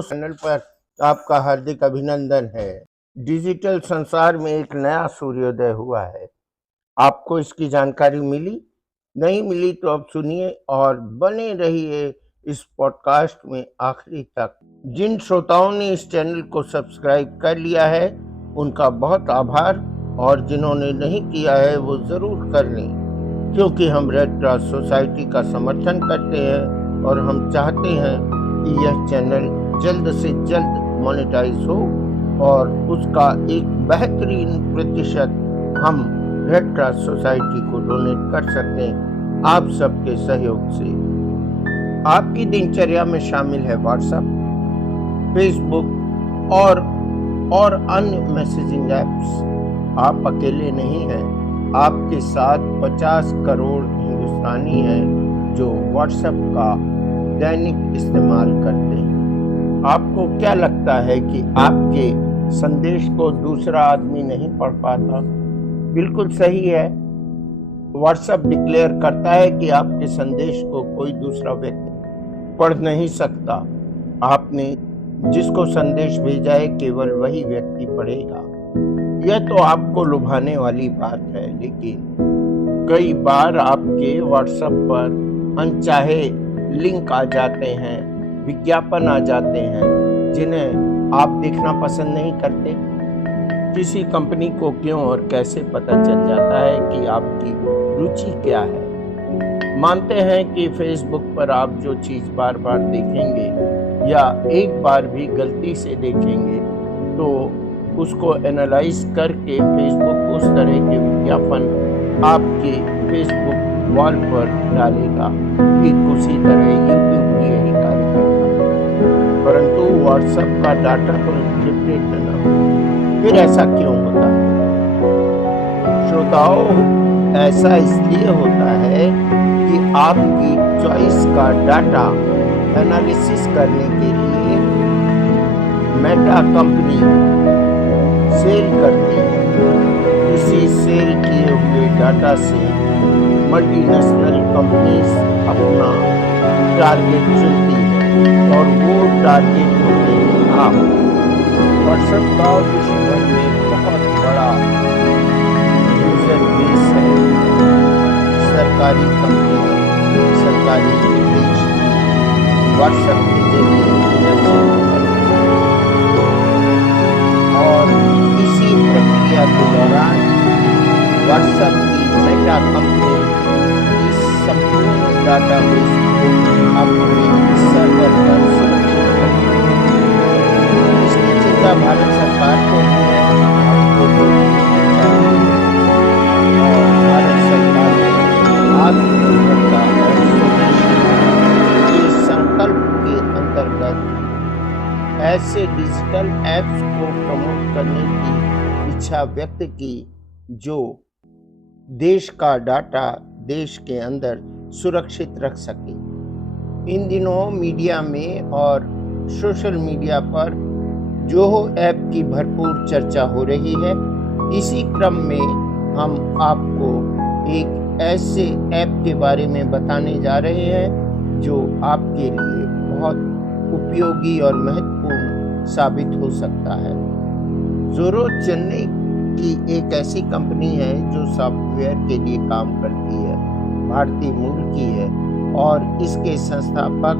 Channel पर आपका हार्दिक अभिनंदन है। डिजिटल संसार में एक नया सूर्योदय हुआ है। आपको इसकी जानकारी मिली? नहीं मिली तो अब सुनिए और बने रहिए इस पॉडकास्ट में आखिरी तक। जिन श्रोताओं ने इस चैनल को सब्सक्राइब कर लिया है उनका बहुत आभार, और जिन्होंने नहीं किया है वो जरूर कर लें, क्योंकि हम रेड क्रॉस सोसाइटी का समर्थन करते हैं और हम चाहते हैं कि यह चैनल जल्द से जल्द मोनेटाइज हो और उसका एक बेहतरीन प्रतिशत हम रेड क्रॉस सोसाइटी को डोनेट कर सकें आप सबके सहयोग से। आपकी दिनचर्या में शामिल है व्हाट्सएप, फेसबुक और अन्य मैसेजिंग ऐप्स। आप अकेले नहीं हैं, आपके साथ 50 करोड़ हिंदुस्तानी हैं जो व्हाट्सएप का दैनिक इस्तेमाल करते हैं। आपको क्या लगता है कि आपके संदेश को दूसरा आदमी नहीं पढ़ पाता? बिल्कुल सही है। व्हाट्सएप डिक्लेयर करता है कि आपके संदेश को कोई दूसरा व्यक्ति पढ़ नहीं सकता। आपने जिसको संदेश भेजा है केवल वही व्यक्ति पढ़ेगा। यह तो आपको लुभाने वाली बात है, लेकिन कई बार आपके व्हाट्सएप पर अनचाहे लिंक आ जाते हैं, विज्ञापन आ जाते हैं जिन्हें आप देखना पसंद नहीं करते। किसी कंपनी को क्यों और कैसे पता चल जाता है कि आपकी रुचि क्या है? मानते हैं कि फेसबुक पर आप जो चीज़ बार बार देखेंगे या एक बार भी गलती से देखेंगे तो उसको एनालाइज करके फेसबुक उस तरह के विज्ञापन आपके फेसबुक वॉल पर डालेगा। ठीक उसी तरह यूट्यूब भी यही कार्य करता है, परंतु व्हाट्सएप का डाटा तो एन्क्रिप्टेड है ना। फिर ऐसा क्यों होता है? श्रोताओं, ऐसा इसलिए होता है कि आपकी चॉइस का डाटा एनालिसिस करने के लिए मेटा कंपनी सेल करती है। इसी सेल किए हुए डाटा से मल्टीनेशनल कंपनीज अपना टारगेट चुनती है और वो टारगेट होते हैं आप। व्हाट्सएप का विश्व भर में बहुत बड़ा यूजर बेस है। सरकारी कंपनियां, सरकारी देश भी व्हाट्सएप के जरिए मैसेज करते हैं और इसी प्रक्रिया के दौरान व्हाट्सएप की मेटा कंपनी इस संपूर्ण डाटाबेस को अपने सर्वर पर सुरक्षित करती है। इसकी चिंता भारत सरकार को भी है, आपको और भारत सरकार ने आत्मनिर्भरता और स्वदेशी के संकल्प के अंतर्गत ऐसे डिजिटल ऐप्स को प्रमोट करने की इच्छा व्यक्त की जो देश का डाटा देश के अंदर सुरक्षित रख सके। इन दिनों मीडिया में और सोशल मीडिया पर जोहो ऐप की भरपूर चर्चा हो रही है। इसी क्रम में हम आपको एक ऐसे ऐप के बारे में बताने जा रहे हैं जो आपके लिए बहुत उपयोगी और महत्वपूर्ण साबित हो सकता है। ज़ोरो चेन्नई की एक ऐसी कंपनी है जो सॉफ्टवेयर के लिए काम करती है, भारतीय मूल की है और इसके संस्थापक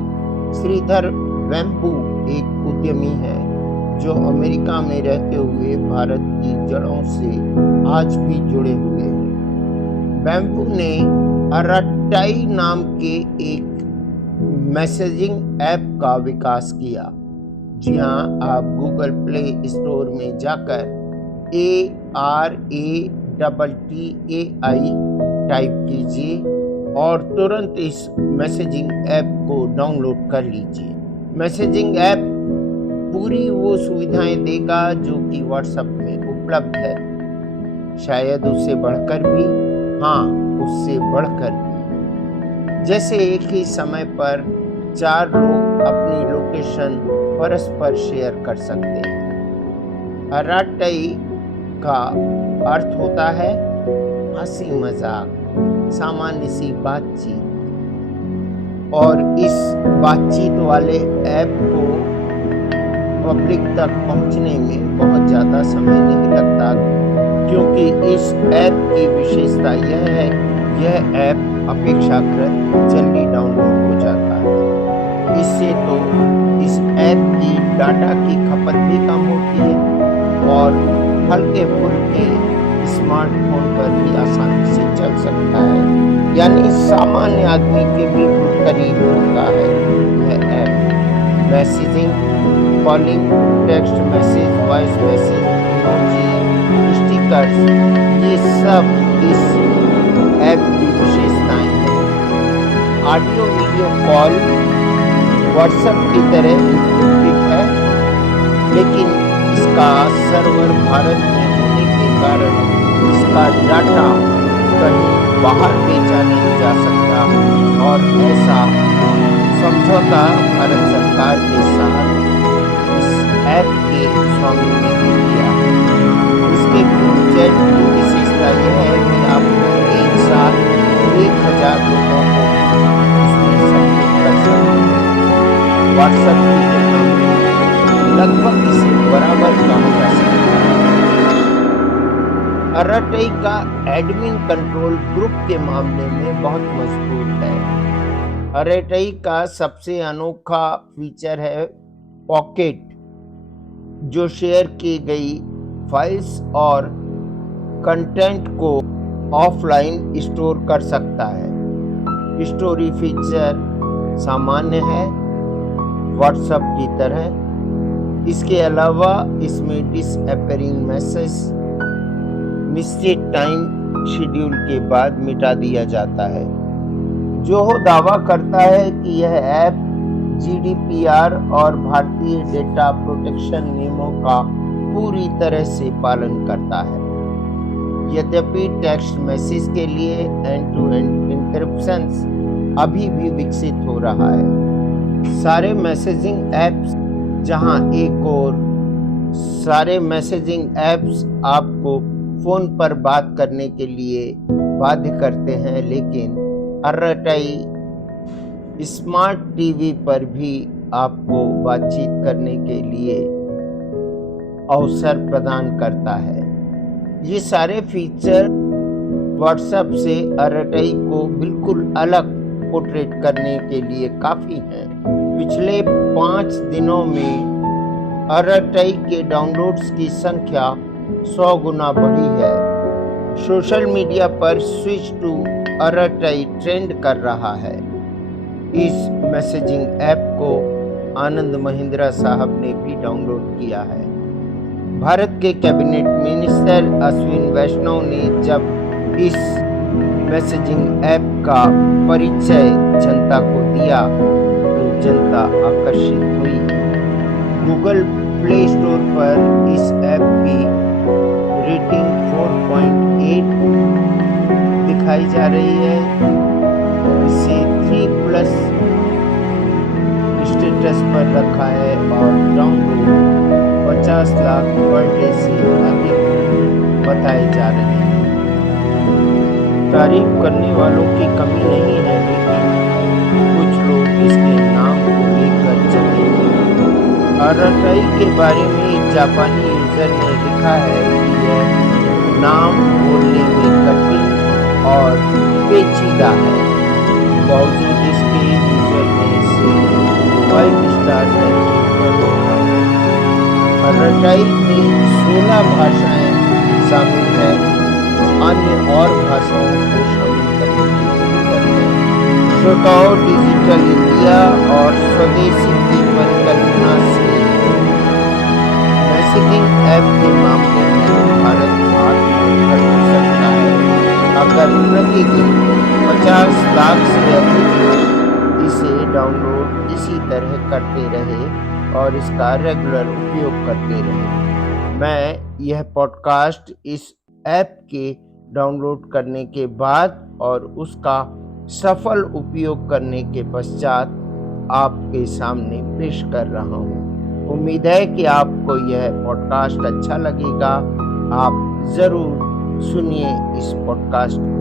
श्रीधर वेम्पू एक उद्यमी है जो अमेरिका में रहते हुए भारत की जड़ों से आज भी जुड़े हुए हैं। वेम्पू ने अराटाई नाम के एक मैसेजिंग ऐप का विकास किया। जी हाँ, आप गूगल प्ले स्टोर में जाकर ARATTAI टाइप कीजिए और तुरंत इस मैसेजिंग ऐप को डाउनलोड कर लीजिए। मैसेजिंग ऐप पूरी वो सुविधाएं देगा जो कि व्हाट्सएप में उपलब्ध है, शायद उससे बढ़कर भी, हाँ उससे बढ़कर भी। जैसे एक ही समय पर 4 लोग अपनी लोकेशन परस्पर शेयर कर सकते हैं। अराटाई का अर्थ होता है हंसी मजाक, सामान्य सी बातचीत, और इस बातचीत वाले ऐप को पब्लिक तक पहुंचने में बहुत ज़्यादा समय नहीं लगता, क्योंकि इस ऐप की विशेषता यह है, यह ऐप अपेक्षाकृत जल्दी डाउनलोड हो जाता है। इससे तो इस ऐप की डाटा की खपत भी कम होती है और हल्के-फुल्के स्मार्टफ़ोन पर भी आसानी से चल सकता है, यानी सामान्य आदमी के बिल्कुल करीब होता है यह app. Messaging, calling, text message, voice message, emoji, stickers, ये सब इस ऐप की विशेषताएँ हैं। ऑडियो वीडियो कॉल व्हाट्सएप की तरह एन्क्रिप्टेड है, लेकिन इसका सर्वर भारत में होने के कारण इसका डाटा कहीं बाहर बेचा नहीं जा सकता और ऐसा समझौता भारत सरकार के साथ इस ऐप के स्वामी ने भी किया है। इसके चैट की विशेषता यह है कि आप एक साथ 1000 लोगों को इसमें सम्मिलित कर सकते हैं। व्हाट्सएप की तुलना में लगभग इसे बराबर कहा जा सकता है। अरटई का एडमिन कंट्रोल ग्रुप के मामले में बहुत मजबूत है। अरटई का सबसे अनोखा फीचर है पॉकेट, जो शेयर की गई फाइल्स और कंटेंट को ऑफलाइन स्टोर कर सकता है। स्टोरी फीचर सामान्य है व्हाट्सएप की तरह। इसके अलावा इसमें डिसअपीयरिंग मैसेज निश्चित टाइम शेड्यूल के बाद मिटा दिया जाता है। जो दावा करता है कि यह ऐप जीडीपीआर और भारतीय डेटा प्रोटेक्शन नियमों का पूरी तरह से पालन करता है। यद्यपि टेक्स्ट मैसेज के लिए एंड-टू-एंड एन्क्रिप्शन अभी भी विकसित हो रहा है। सारे मैसेजिंग ऐप्स आपको फोन पर बात करने के लिए बाध्य करते हैं, लेकिन अरटई स्मार्ट टीवी पर भी आपको बातचीत करने के लिए अवसर प्रदान करता है। ये सारे फीचर व्हाट्सएप से अरटई को बिल्कुल अलग पोर्ट्रेट करने के लिए काफी हैं। पिछले 5 दिनों में अरटई के डाउनलोड्स की संख्या 100 गुना बढ़ी है। सोशल मीडिया पर स्विच टू अरटई ट्रेंड कर रहा है। इस मैसेजिंग ऐप को आनंद महिंद्रा साहब ने भी डाउनलोड किया है। भारत के कैबिनेट मिनिस्टर अश्विन वैष्णव ने जब इस मैसेजिंग ऐप का परिचय जनता को दिया तो जनता आकर्षित हुई। गूगल प्ले स्टोर पर इस ऐप की रेटिंग 4.8 दिखाई जा रही है। इसे 3+ स्टेटस पर रखा है और डाउनलोड 50 लाख पर डे से अधिक बताए जा रहे हैं। तारीफ करने वालों की कमी नहीं है, लेकिन कुछ लोग इसके नाम को लेकर चले हैं। अरटई के बारे में एक जापानी यूजर ने लिखा है कि यह नाम बोलने में कठिन और पेचीदा है। बावजूद इसके यूजर ने इसे 5 स्टार रैंकिंग पर रखा है। अरटई में 16 भाषाएं शामिल है। अन्य और भाषाओं को शामिल करने की जरूरत है। श्रोताओं, डिजिटल इंडिया और स्वदेशी की परिकल्पना से मैसेजिंग ऐप के मामले में भारत आत्मनिर्भर हो सकता है, अगर प्रतिदिन 50 लाख से अधिक लोग इसे डाउनलोड इसी तरह करते रहे और इसका रेगुलर उपयोग करते रहे। मैं यह पॉडकास्ट इस ऐप के डाउनलोड करने के बाद और उसका सफल उपयोग करने के पश्चात आपके सामने पेश कर रहा हूँ। उम्मीद है कि आपको यह पॉडकास्ट अच्छा लगेगा। आप ज़रूर सुनिए इस पॉडकास्ट को।